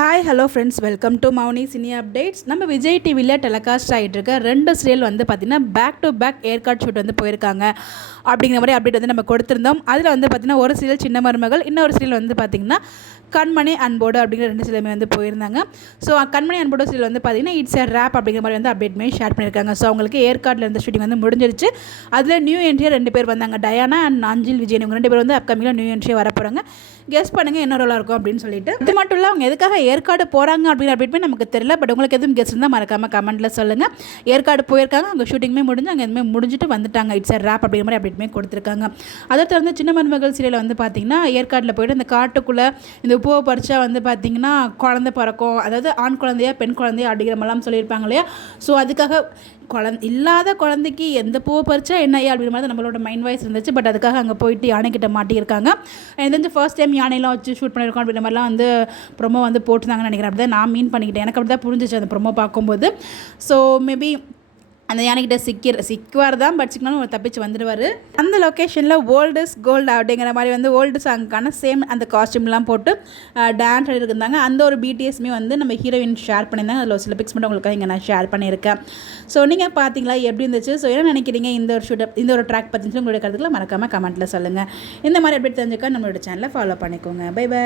Hi hello friends, welcome to Mouni cine updates. நம்ம விஜய் டிவியில் telecast ஆகிட்டு இருக்க 2 சீரியல் வந்து பார்த்திங்கன்னா back to back Yercaud shoot வந்து போயிருக்காங்க அப்படிங்கிற மாதிரி அப்டேட் வந்து நம்ம கொடுத்துருந்தோம். அதில் வந்து பார்த்திங்கன்னா ஒரு சீரியல் சின்ன மருமகள், இன்னொரு சீரியல் வந்து பார்த்திங்கன்னா கண்மணி அன்போடு அப்படிங்கிற 2 சீரியலுமே வந்து போயிருந்தாங்க. ஸோ கண்மணி அன்போடு சீரியல் வந்து பார்த்திங்கன்னா இட்ஸ் எ ரேப் அப்படிங்கிற மாதிரி வந்து அப்டேட்மே ஷேர் பண்ணியிருக்காங்க. ஸோ அவங்களுக்கு ஏற்காட்டில் இருந்த ஷூட்டிங் வந்து முடிஞ்சிருச்சு. அதில் நியூ என்ட்ரியாக 2 பேர் வந்தாங்க, டயானா அண்ட் அஞ்சில் விஜயன். இவங்க 2 பேர் வந்து அப்கமிங்கில் நியூ என்ட்ரியாக வர போகிறாங்க. கெஸ் பண்ணுங்கள் என்ன ரோலாக இருக்கும் அப்படின்னு சொல்லிட்டு. இது மட்டும் இல்லை, அவங்க எதுக்காக ஏற்காடு போகிறாங்க அப்படிங்கிற அப்டேட்மே நமக்கு தெரியல. பட் உங்களுக்கு எதுவும் கெஸ் இருந்தால் மறக்காமல் கமெண்ட்டில் சொல்லுங்கள். ஏற்காடு போயிருக்காங்க, அவங்க ஷூட்டிங்குமே முடிஞ்சு அங்கே எதுவுமே முடிஞ்சிட்டு வந்துட்டாங்க. இட்ஸ் எ ரேப் அப்படிங்கிற மாதிரி அப்டேட்மே கொடுத்துருக்காங்க. அதை தொடர்ந்து சின்ன மருமகள் சீரியல் வந்து பார்த்திங்கன்னா ஏற்காட்டில் போய்ட்டு இந்த காட்டுக்குள்ளே இந்த உப்புவை பறிச்சா வந்து பார்த்திங்கன்னா குழந்தை பிறக்கும், அதாவது ஆண் குழந்தையா பெண் குழந்தையா அப்படிங்கிற மாதிரிலாம் சொல்லியிருப்பாங்க இல்லையா. ஸோ அதுக்காக இல்லாத குழந்தைக்கு எந்த பூவை பறிச்சா என்னையா அப்படிங்கிற மாதிரி நம்மளோட மைண்ட் வாய்ஸ் இருந்துச்சு. பட் அதுக்காக அங்கே போயிட்டு யானைக்கிட்ட மாட்டியிருக்காங்க. எனக்கு வந்து ஃபர்ஸ்ட் டைம் யானையெல்லாம் வச்சு ஷூட் பண்ணியிருக்கோம் அப்படிங்கிற மாதிரிலாம் வந்து ப்ரொமோ வந்து போட்டுருந்தாங்கன்னு நினைக்கிறேன். அப்படி தான் நான் மீன் பண்ணிக்கிட்டேன். எனக்கு அப்படி தான் புரிஞ்சிச்சு அந்த ப்ரொமோ பார்க்கும்போது. ஸோ மேபி அந்த யானைக்கிட்ட சிக்குவார் தான், பட் சிக்கனாலும் தப்பிச்சு வந்துடுவார். அந்த லொக்கேஷனில் ஓல்டு இஸ் கோல்டு அப்படிங்கிற மாதிரி வந்து ஓல்டு சாங்க்கான சேம் அந்த காஸ்டியூம்லாம் போட்டு டான்ஸ் ஆடிருந்தாங்க. அந்த ஒரு பிடிஎஸ்மே வந்து நம்ம ஹீரோயின் ஷேர் பண்ணியிருந்தாங்க. அதில் சில பிக்ஸ் மட்டும் உங்களுக்காக இங்கே நான் ஷேர் பண்ணியிருக்கேன். ஸோ நீங்கள் பார்த்தீங்களா எப்படி இருந்துச்சு? ஸோ என்ன நினைக்கிறீங்க இந்த ஒரு ட்ராக் பற்றி உங்களுடைய கருத்துக்களை மறக்காமல் கமெண்ட்டில் சொல்லுங்கள். இந்த மாதிரி அப்டேட் தெரிஞ்சுக்க நம்மளோட சேனலை ஃபாலோ பண்ணிக்கோங்க. Bye by.